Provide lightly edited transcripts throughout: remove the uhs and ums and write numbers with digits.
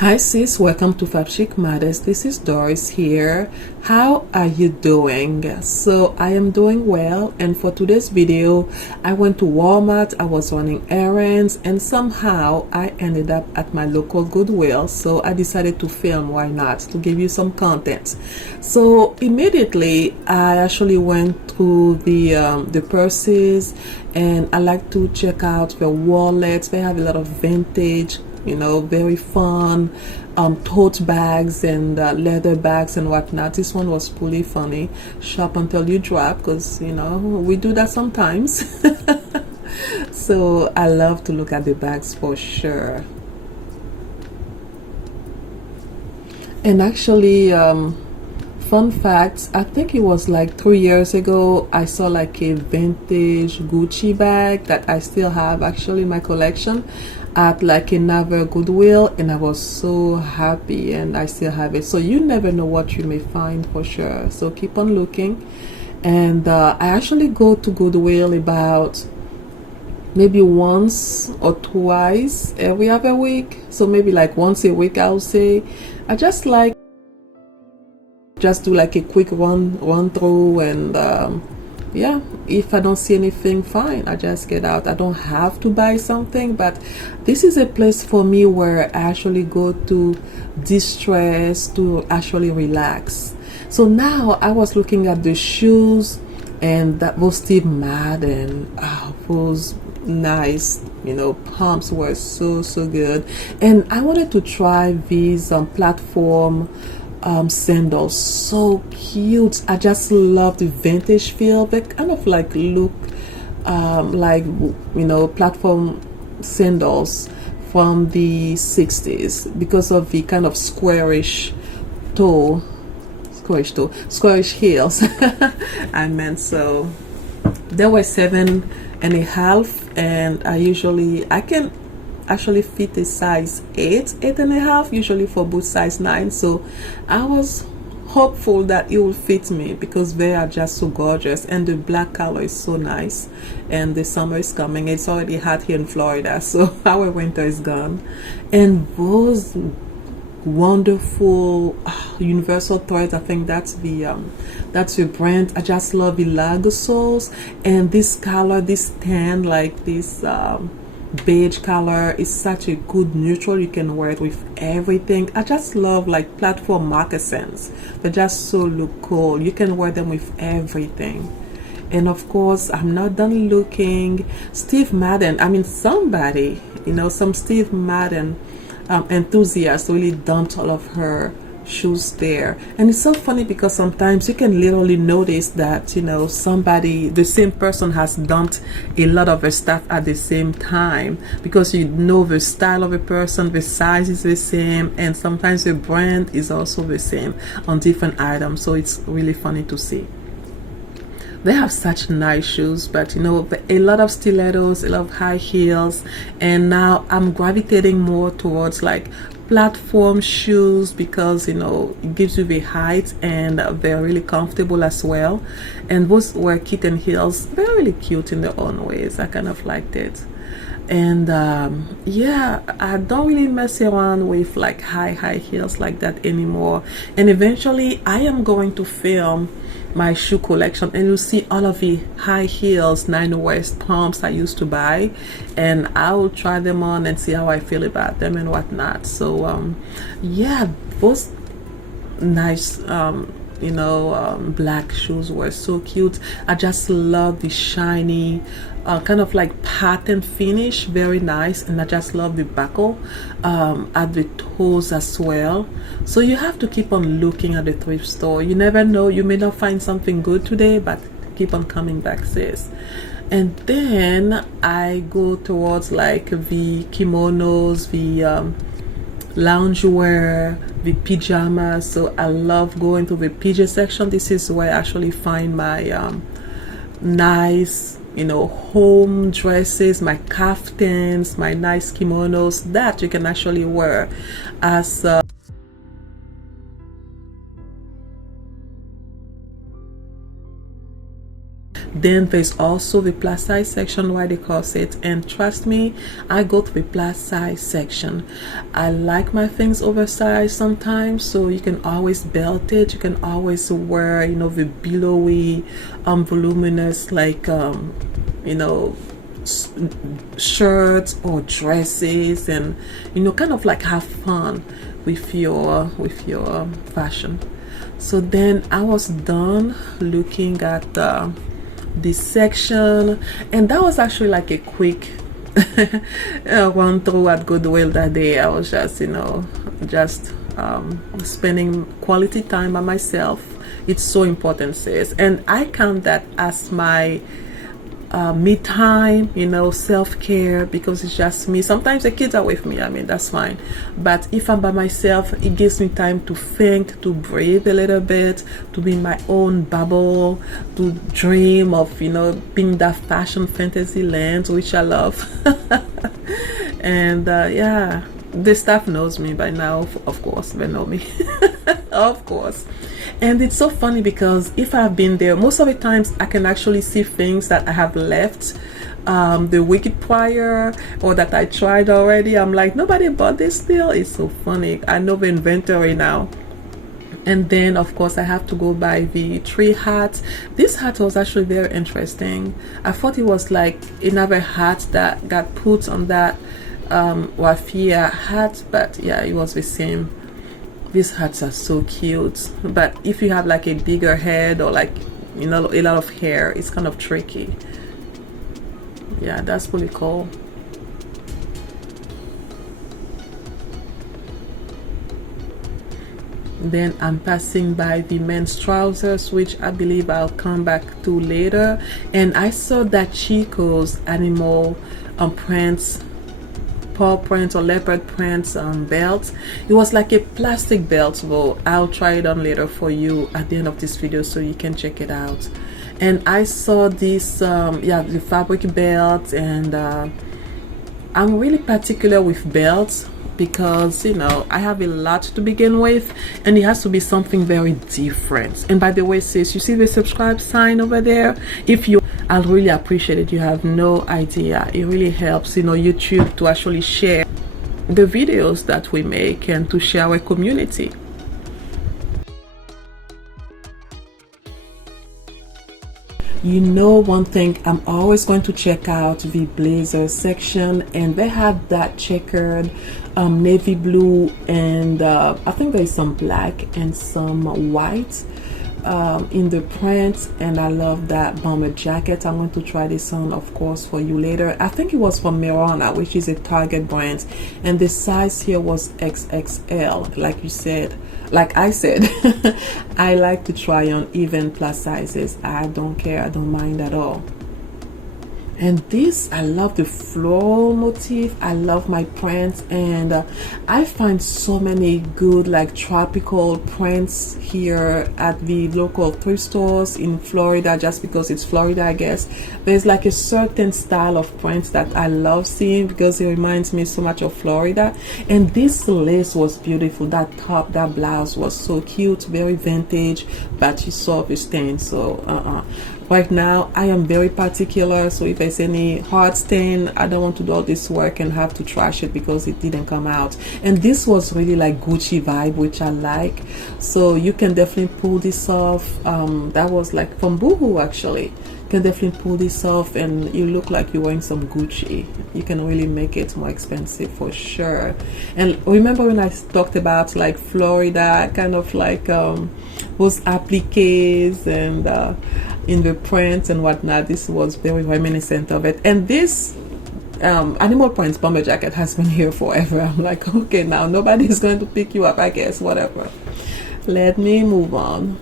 Hi sis, welcome to Fab Chic Modest. This is Doris here. How are you doing? So I am doing well, and for today's video I went to Walmart. I was running errands and somehow I ended up at my local Goodwill, so I decided to film. Why not, to give you some content. So immediately I actually went through the purses, and I like to check out the wallets. They have a lot of vintage, very fun tote bags and leather bags and whatnot. This one was pretty funny. Shop until you drop, because we do that sometimes. So I love to look at the bags for sure. And actually, fun fact, I think it was like 3 years ago, I saw like a vintage Gucci bag that I still have actually in my collection at like another Goodwill, and I was so happy, and I still have it. So you never know what you may find for sure, so keep on looking. And I actually go to Goodwill about maybe once or twice every other week, so maybe like once a week I would say. I just do like a quick run through, and yeah, if I don't see anything, fine, I just get out. I don't have to buy something, but this is a place for me where I actually go to distress, to actually relax. So now I was looking at the shoes, and that was Steve Madden. Those nice pumps were so good, and I wanted to try these platform sandals. So cute. I just love the vintage feel. They kind of like look like platform sandals from the 60s because of the kind of squarish heels. I meant, so they were 7.5, and I can actually fit a size 8.5, usually for boot size 9. So I was hopeful that it will fit me because they are just so gorgeous, and the black color is so nice, and the summer is coming. It's already hot here in Florida, so our winter is gone. And those wonderful universal threads, I think that's the brand. I just love the lago soles, and this color, this tan, like this beige color, is such a good neutral. You can wear it with everything. I just love like platform moccasins. They just so look cool. You can wear them with everything. And of course, I'm not done looking. Steve Madden, I mean, somebody, some Steve Madden enthusiast really dumped all of her shoes there. And it's so funny because sometimes you can literally notice that somebody, the same person, has dumped a lot of her stuff at the same time, because the style of a person, the size is the same, and sometimes the brand is also the same on different items. So it's really funny to see. They have such nice shoes, but a lot of stilettos, a lot of high heels, and now I'm gravitating more towards like platform shoes because it gives you the height, and they're really comfortable as well. And those were kitten heels. They're really cute in their own ways. I kind of liked it. And yeah, I don't really mess around with like high heels like that anymore. And eventually I am going to film my shoe collection, and you'll see all of the high heels, 9 West pumps I used to buy, and I will try them on and see how I feel about them and whatnot. So yeah, those nice black shoes were so cute. I just love the shiny kind of like pattern finish, very nice. And I just love the buckle at the toes as well. So you have to keep on looking at the thrift store. You never know, you may not find something good today, but keep on coming back, sis. And then I go towards like the kimonos, the loungewear, the pajamas. So I love going to the PJ section. This is where I actually find my nice home dresses, my kaftans, my nice kimonos that you can actually wear as then there's also the plus size section why they corset, and trust me, I go to the plus size section. I like my things oversized sometimes, so you can always belt it, you can always wear, you know, the billowy voluminous, like you know, shirts or dresses, and you know, kind of like have fun with your fashion. So then I was done looking at this section, and that was actually like a quick run through at Goodwill that day. I was just, you know, just spending quality time by myself. It's so important, sis, and I count that as my me time, you know, self-care, because it's just me. Sometimes the kids are with me, I mean, that's fine, but if I'm by myself, it gives me time to think, to breathe a little bit, to be in my own bubble, to dream of, you know, being that fashion fantasy land, which I love. And yeah, the staff knows me by now, of course, they know me. Of course. And it's so funny because if I've been there, most of the times I can actually see things that I have left the week prior, or that I tried already. I'm like, nobody bought this still. It's so funny. I know the inventory now. And then of course I have to go buy the tree hat. This hat was actually very interesting. I thought it was like another hat that got put on that raffia hat, but yeah, it was the same. These hats are so cute, but if you have like a bigger head, or like, you know, a lot of hair, it's kind of tricky. Yeah, that's pretty cool. Then I'm passing by the men's trousers, which I believe I'll come back to later, and I saw that Chico's animal prints, paw print or leopard print belt. It was like a plastic belt, though. I'll try it on later for you at the end of this video so you can check it out. And I saw this yeah, the fabric belt, and I'm really particular with belts because, you know, I have a lot to begin with, and it has to be something very different. And by the way, sis, you see the subscribe sign over there? If you, I'll really appreciate it. You have no idea. It really helps, you know, YouTube to actually share the videos that we make and to share our community. You know, one thing, I'm always going to check out the blazer section, and they have that checkered navy blue, and I think there's some black and some white in the print, and I love that bomber jacket. I'm going to try this on, of course, for you later. I think it was from Mirana, which is a Target brand, and the size here was XXL. Like you said, like I said, I like to try on even plus sizes. I don't care, I don't mind at all. And this, I love the floral motif. I love my prints, and I find so many good like tropical prints here at the local thrift stores in Florida, just because it's Florida, I guess. There's like a certain style of prints that I love seeing because it reminds me so much of Florida. And this lace was beautiful. That top, that blouse was so cute, very vintage, but you saw the stain. So right now I am very particular, so if there's any hard stain, I don't want to do all this work and have to trash it because it didn't come out. And this was really like Gucci vibe, which I like, so you can definitely pull this off. That was like from Boohoo, actually. You can definitely pull this off and you look like you're wearing some Gucci. You can really make it more expensive for sure. And remember when I talked about like Florida, kind of like those appliques and in the print and whatnot, this was very reminiscent of it. And this animal prints bomber jacket has been here forever. I'm like, okay, now nobody's going to pick you up, I guess, whatever. Let me move on.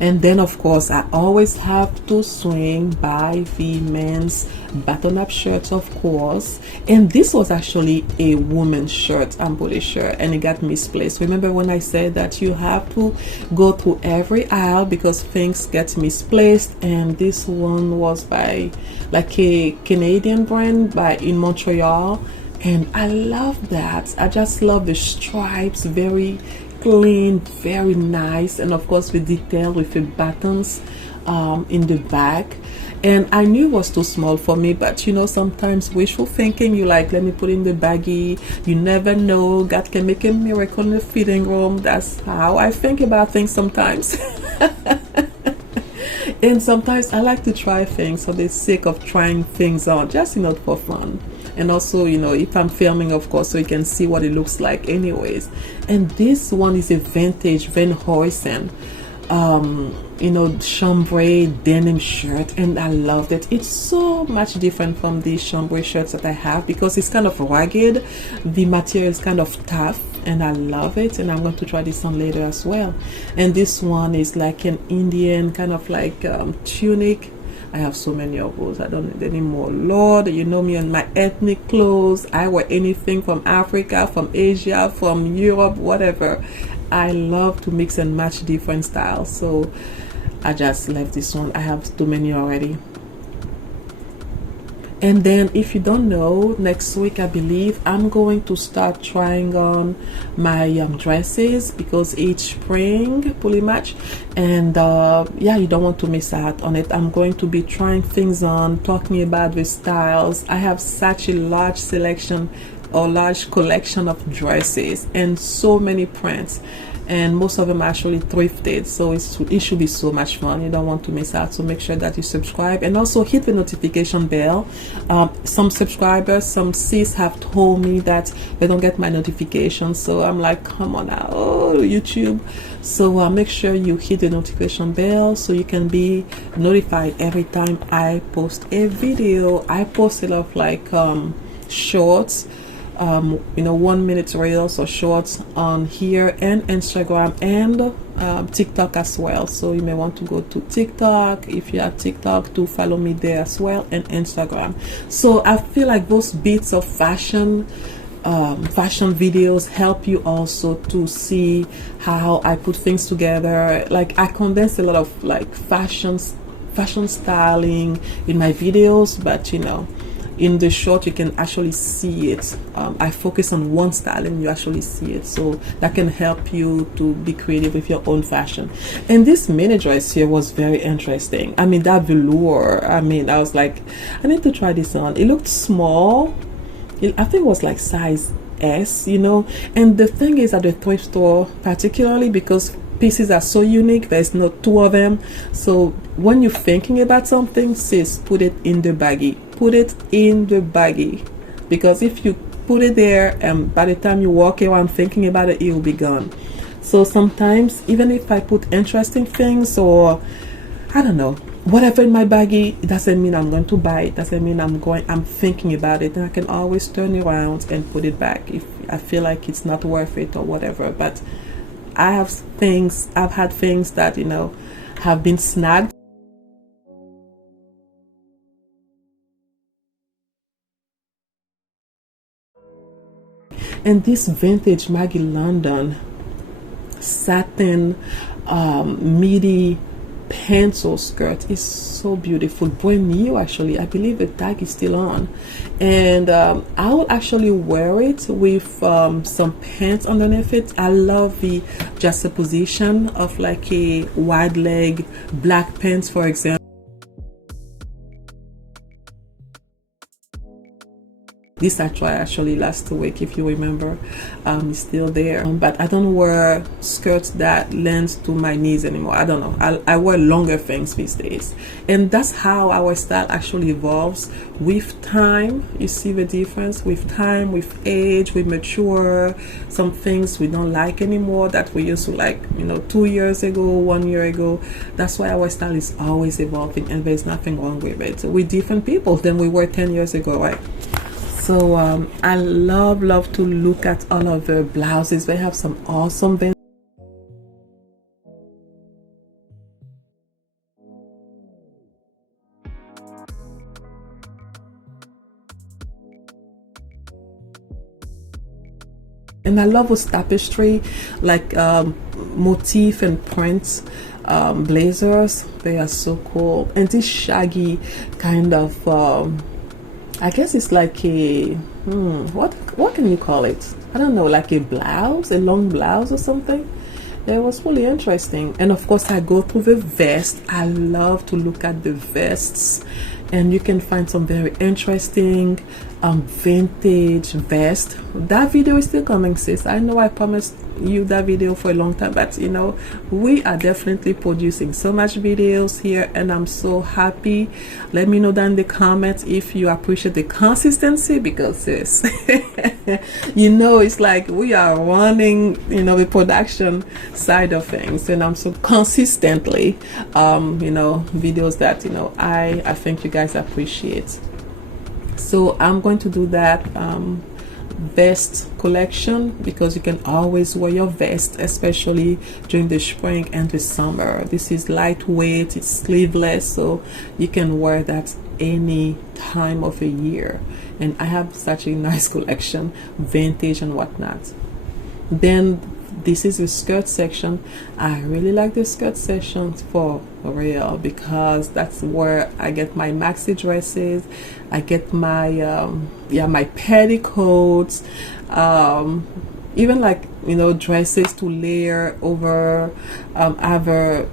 And then of course I always have to swing by the men's button-up shirts, of course. And this was actually a woman's shirt, I'm pretty sure, and it got misplaced. Remember when I said that you have to go through every aisle because things get misplaced? And this one was by like a Canadian brand in Montreal, and I love that. I just love the stripes, very clean, very nice, and of course with detail with the buttons in the back. And I knew it was too small for me, but you know, sometimes wishful thinking, you like, let me put in the baggie. You never know, God can make a miracle in the fitting room. That's how I think about things sometimes. And sometimes I like to try things for the sake of trying things on, just, you know, for fun. And also, you know, if I'm filming, of course, so you can see what it looks like anyways. And this one is a vintage Van Huysen, you know, chambray denim shirt, and I loved it. It's so much different from the chambray shirts that I have because it's kind of rugged. The material is kind of tough, and I love it, and I'm going to try this on later as well. And this one is like an Indian kind of like tunic. I have so many of those, I don't need any more. Lord, you know me and my ethnic clothes. I wear anything from Africa, from Asia, from Europe, whatever. I love to mix and match different styles, so I just left this one. I have too many already. And then, if you don't know, next week I believe I'm going to start trying on my dresses, because each spring pretty much, and yeah, you don't want to miss out on it. I'm going to be trying things on, talking about the styles. I have such a large selection or large collection of dresses and so many prints, and most of them are actually thrifted, so it should be so much fun. You don't want to miss out, so make sure that you subscribe and also hit the notification bell. Some subscribers, some sis have told me that they don't get my notifications, so I'm like, come on now, oh YouTube. So make sure you hit the notification bell so you can be notified every time I post a video. I post a lot of like shorts, you know, 1 minute reels or shorts on here, and Instagram, and TikTok as well. So you may want to go to TikTok, if you have TikTok, to follow me there as well, and Instagram. So I feel like those bits of fashion videos help you also to see how I put things together. Like, I condense a lot of like fashion styling in my videos, but you know, in the short you can actually see it. I focus on one style and you actually see it, so that can help you to be creative with your own fashion. And this mini dress here was very interesting. I mean, that velour, I mean, I was like, I need to try this on. It looked small. I think it was like size S, you know. And the thing is, at the thrift store, particularly because pieces are so unique, there's not two of them, so when you're thinking about something, sis, put it in the baggie. Put it in the baggie, because if you put it there and by the time you walk around thinking about it, it will be gone. So sometimes, even if I put interesting things, or I don't know, whatever in my baggie, it doesn't mean I'm going to buy it, doesn't mean I'm thinking about it, and I can always turn around and put it back if I feel like it's not worth it or whatever. But I've had things that, you know, have been snagged. And this vintage Maggie London satin midi pencil skirt is so beautiful, brand new actually. I believe the tag is still on, and I will actually wear it with some pants underneath it. I love the juxtaposition of like a wide leg black pants, for example. This I tried actually last week, if you remember. It's still there, but I don't wear skirts that lends to my knees anymore. I don't know, I wear longer things these days, and that's how our style actually evolves with time. You see the difference with time, with age. We mature. Some things we don't like anymore that we used to like, you know, 2 years ago, 1 year ago. That's why our style is always evolving, and there's nothing wrong with it. We're different people than we were 10 years ago, right? So I love to look at all of the blouses. They have some awesome things. And I love those tapestry, like motif and prints blazers. They are so cool. And this shaggy kind of I guess it's like a what can you call it? I don't know, like a blouse, a long blouse or something. It was really interesting. And of course, I go through the vest. I love to look at the vests, and you can find some very interesting vintage vest. That video is still coming, sis. I know I promised you that video for a long time, but you know, we are definitely producing so much videos here, and I'm so happy. Let me know down in the comments if you appreciate the consistency, because sis, you know, it's like we are running, you know, the production side of things, and I'm so consistently you know, videos that, you know, I think you guys appreciate. So I'm going to do that vest collection, because you can always wear your vest, especially during the spring and the summer. This is lightweight, it's sleeveless, so you can wear that any time of the year. And I have such a nice collection, vintage and whatnot. Then this is the skirt section. I really like the skirt section for real, because that's where I get my maxi dresses, I get my my petticoats, even like, you know, dresses to layer over other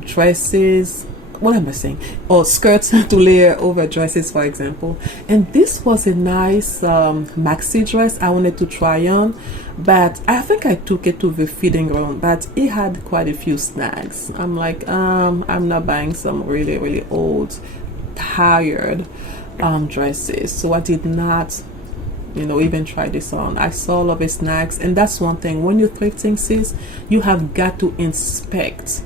dresses. What am I saying? Or skirts to layer over dresses, for example. And this was a nice maxi dress I wanted to try on, but I think I took it to the fitting room, but it had quite a few snags. I'm like, I'm not buying some really old, tired dresses, so I did not, you know, even try this on. I saw all of the snags, and that's one thing when you're thrifting, sis, you have got to inspect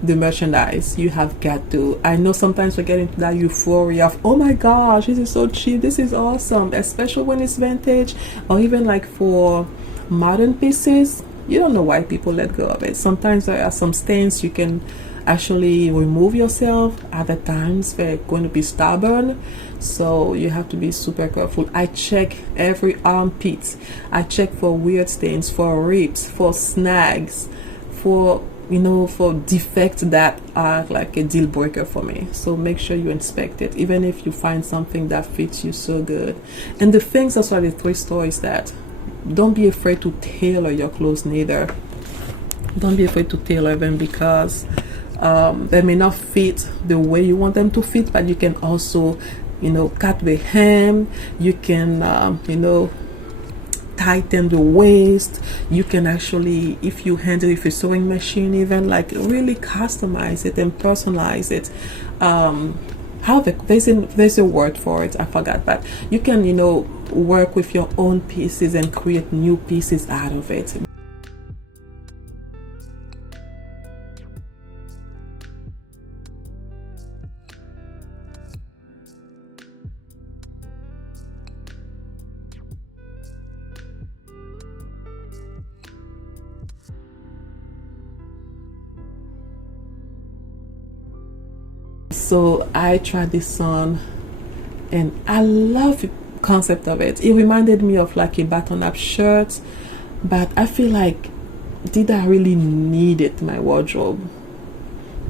the merchandise. You have got to. I know sometimes we get into that euphoria of, oh my gosh, this is so cheap, this is awesome, especially when it's vintage, or even like for modern pieces. You don't know why people let go of it. Sometimes there are some stains you can actually remove yourself. Other times they're going to be stubborn, so you have to be super careful. I check every armpit. I check for weird stains, for rips, for snags, for, you know, for defects that are like a deal breaker for me. So make sure you inspect it, even if you find something that fits you so good. And the things that's why the thrift store is that, don't be afraid to tailor your clothes neither. Don't be afraid to tailor them, because they may not fit the way you want them to fit, but you can also, you know, cut the hem. You can you know, tighten the waist. You can actually, if you handle it with a sewing machine, even like really customize it and personalize it. There's a word for it, I forgot, but you can, you know, work with your own pieces and create new pieces out of it. So I tried this on, and I love the concept of it. It reminded me of like a button-up shirt, but I feel like, did I really need it in my wardrobe?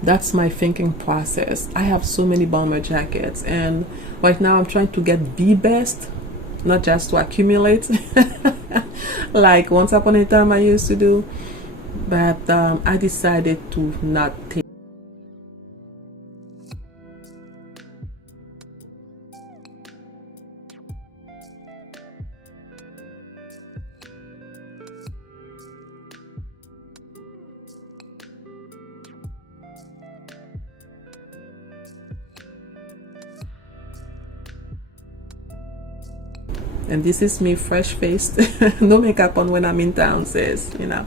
That's my thinking process. I have so many bomber jackets, and right now I'm trying to get the best, not just to accumulate like once upon a time I used to do. But I decided to not take. And this is me, fresh faced, no makeup on when I'm in town, sis, you know.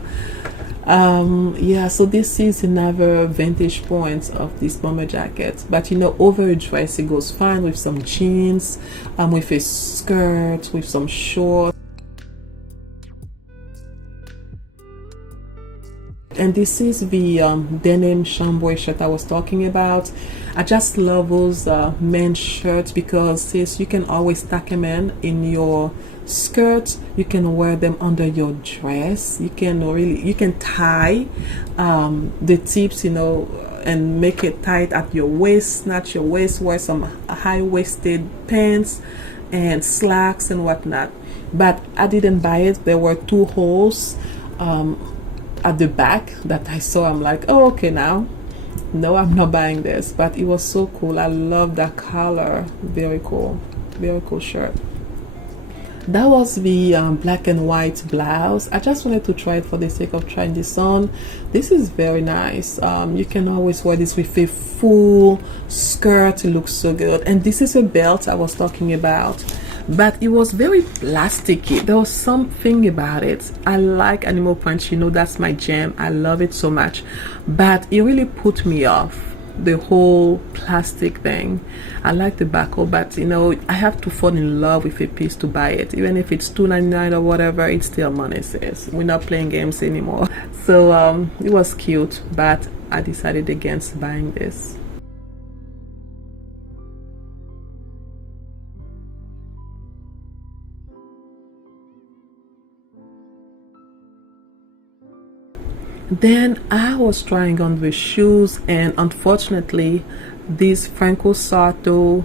Yeah, so this is another vintage point of this bomber jacket, but you know, over a dress it goes fine with some jeans, with a skirt, with some shorts. And this is the denim chambray shirt I was talking about. I just love those men's shirts, because sis, you can always tuck them in your skirt. You can wear them under your dress. You can tie the tips, you know, and make it tight at your waist, not your waist. Wear some high-waisted pants and slacks and whatnot. But I didn't buy it. There were 2 holes at the back that I saw. I'm like, oh, okay, now no, I'm not buying this. But it was so cool. I love that color. Very cool shirt. That was the black and white blouse. I just wanted to try it for the sake of trying this on. This is very nice. You can always wear this with a full skirt. It looks so good. And this is a belt I was talking about, but it was very plasticky. There was something about it. I like animal print, you know, that's my jam. I love it so much, but it really put me off, the whole plastic thing. I like the buckle, but you know, I have to fall in love with a piece to buy it. Even if it's $2.99 or whatever, it's still money, sis. We're not playing games anymore. So it was cute, but I decided against buying this. Then I was trying on the shoes, and unfortunately this Franco Sarto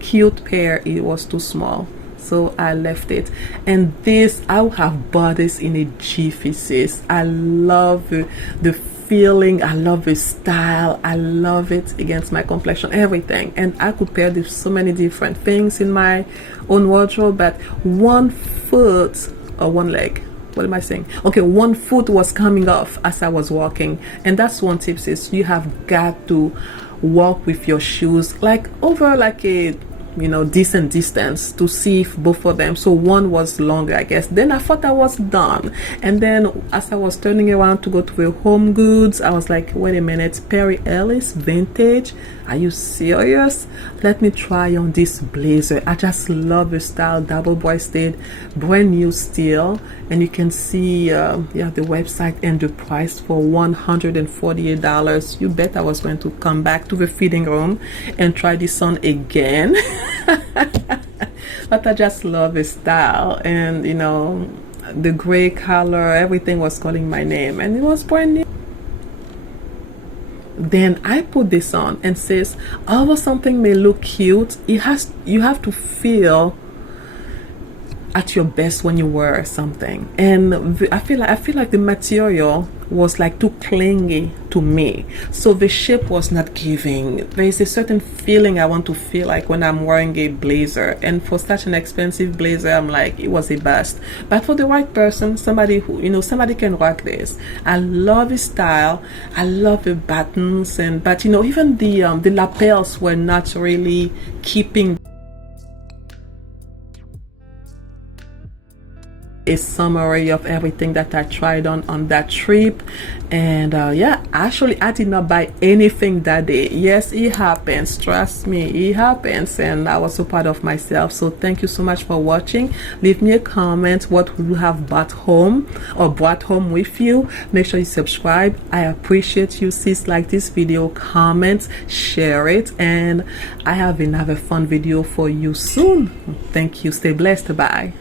cute pair, it was too small, so I left it. And this, I would have bought this in a jiffy, sis. I love the feeling, I love the style, I love it against my complexion, everything. And I could pair this so many different things in my own wardrobe. But one foot or one leg, what am I saying? Okay, one foot was coming off as I was walking. And that's one tip, sis. You have got to walk with your shoes like over like a, you know, decent distance to see if both of them. So one was longer, I guess. Then I thought I was done, and then as I was turning around to go to the Home Goods, I was like, wait a minute, Perry Ellis vintage, are you serious? Let me try on this blazer. I just love the style, double-breasted, brand new still. And you can see the website and the price for $148. You bet I was going to come back to the fitting room and try this on again. But I just love the style, and you know, the gray color, everything was calling my name, and it was brand new. Then I put this on, and says, although something may look cute, you have to feel at your best when you wear something. And I feel like the material was like too clingy to me, so the shape was not giving. There is a certain feeling I want to feel like when I'm wearing a blazer, and for such an expensive blazer, I'm like, it was a bust. But for the right person, somebody who, you know, somebody can rock this. I love the style, I love the buttons, but you know, even the lapels were not really keeping. A summary of everything that I tried on that trip. And yeah, actually I did not buy anything that day. Yes, it happens, trust me, it happens, and I was so proud of myself. So thank you so much for watching. Leave me a comment what would you have brought home or brought home with you. Make sure you subscribe. I appreciate you, sis. Like this video, comment, share it, and I have another fun video for you soon. Thank you. Stay blessed. Bye.